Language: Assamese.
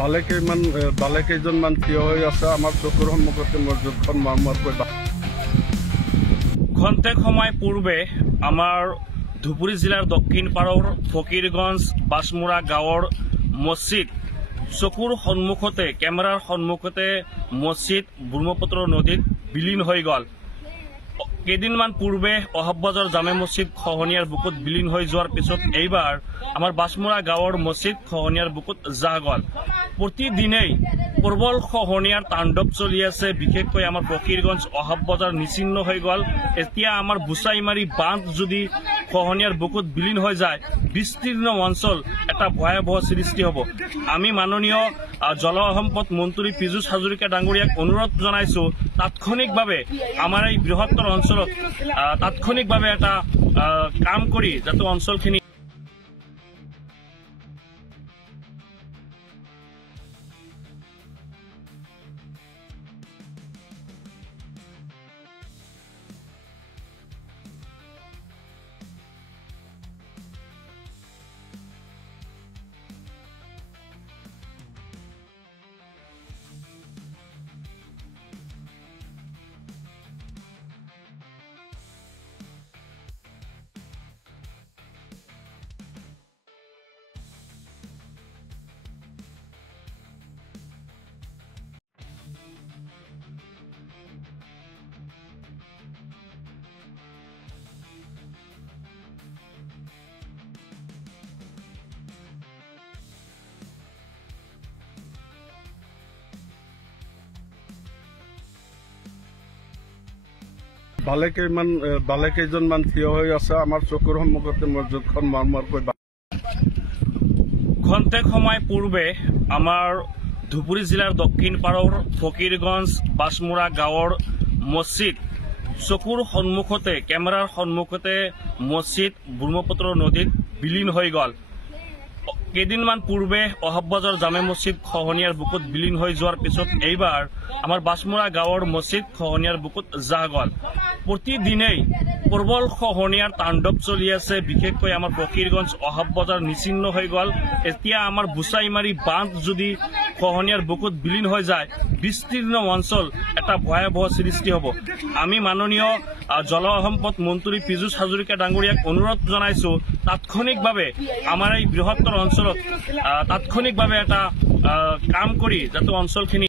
ভালেকেইজনমান থিয় হৈ আছে আমাৰ চকুৰ সন্মুখতে মছজিদখন মৰমৰকৈ। ক্ষন্তেক সময় পূৰ্বে আমাৰ ধুবুৰী জিলাৰ দক্ষিণ পাৰৰ ফকীৰগঞ্জ বাছমুৰা গাঁৱৰ মছজিদ চকুৰ সন্মুখতে কেমেৰাৰ সন্মুখতে মছজিদ ব্ৰহ্মপুত্ৰ নদীত বিলীন হৈ গ'ল। কেইদিনমান পূৰ্বে অহব্বজাৰ জামে মছজিদ খহনীয়াৰ বুকুত বিলীন হৈ যোৱাৰ পিছত এইবাৰ আমাৰ বাছমুৰা গাঁৱৰ মছজিদ খহনীয়াৰ বুকুত জাহ গ'ল। প্ৰতিদিনেই প্ৰবল খহনীয়াৰ তাণ্ডৱ চলি আছে। বিশেষকৈ আমাৰ ফকীৰগঞ্জ অহব্বজাৰ নিচিন্ন হৈ গ'ল। এতিয়া আমাৰ বুচাইমাৰী বান্ধ যদি খহনীয়াৰ বুকুত বিলীন হৈ যায়, বিস্তীৰ্ণ অঞ্চল এটা ভয়াৱহ সৃষ্টি হ'ব। আমি মাননীয় জলসম্পদ মন্ত্ৰী পীযুষ হাজৰিকা ডাঙৰীয়াক অনুৰোধ জনাইছো, তাৎক্ষণিকভাৱে আমাৰ এই বৃহত্তৰ অঞ্চলত তাৎক্ষণিকভাৱে এটা কাম কৰি যাতে অঞ্চলখিনি ভালেকেইজনমান থিয় হৈ আছে আমাৰ চকুৰ সন্মুখতে মছজিদখন মৰমৰকৈ। ক্ষন্তেক সময় পূৰ্বে আমাৰ ধুবুৰী জিলাৰ দক্ষিণ পাৰৰ ফকীৰগঞ্জ বাছমুৰা গাঁৱৰ মছজিদ চকুৰ সন্মুখতে কেমেৰাৰ সন্মুখতে মছজিদ ব্ৰহ্মপুত্ৰ নদীত বিলীন হৈ গ'ল। কেইদিনমান পূৰ্বে অহব্বজাৰ জামে মছজিদ খহনীয়াৰ বুকুত বিলীন হৈ যোৱাৰ পিছত এইবাৰ আমাৰ বাছমুৰা গাঁৱৰ মছজিদ খহনীয়াৰ বুকুত জাহ গ'ল। প্ৰতিদিনেই প্ৰবল খহনীয়াৰ তাণ্ডৱ চলি আছে। বিশেষকৈ আমাৰ ফকীৰগঞ্জ অহব্বজাৰ নিচিন্ন হৈ গ'ল। এতিয়া আমাৰ বুচাইমাৰী বান্ধ যদি খহনীয়াৰ বুকুত বিলীন হৈ যায়, বিস্তীৰ্ণ অঞ্চল এটা ভয়াৱহ সৃষ্টি হ'ব। আমি মাননীয় জলসম্পদ মন্ত্ৰী পীযুষ হাজৰিকা ডাঙৰীয়াক অনুৰোধ জনাইছো, তাৎক্ষণিকভাৱে আমাৰ এই বৃহত্তৰ অঞ্চলত তাৎক্ষণিকভাৱে এটা কাম কৰি যাতে অঞ্চলখিনি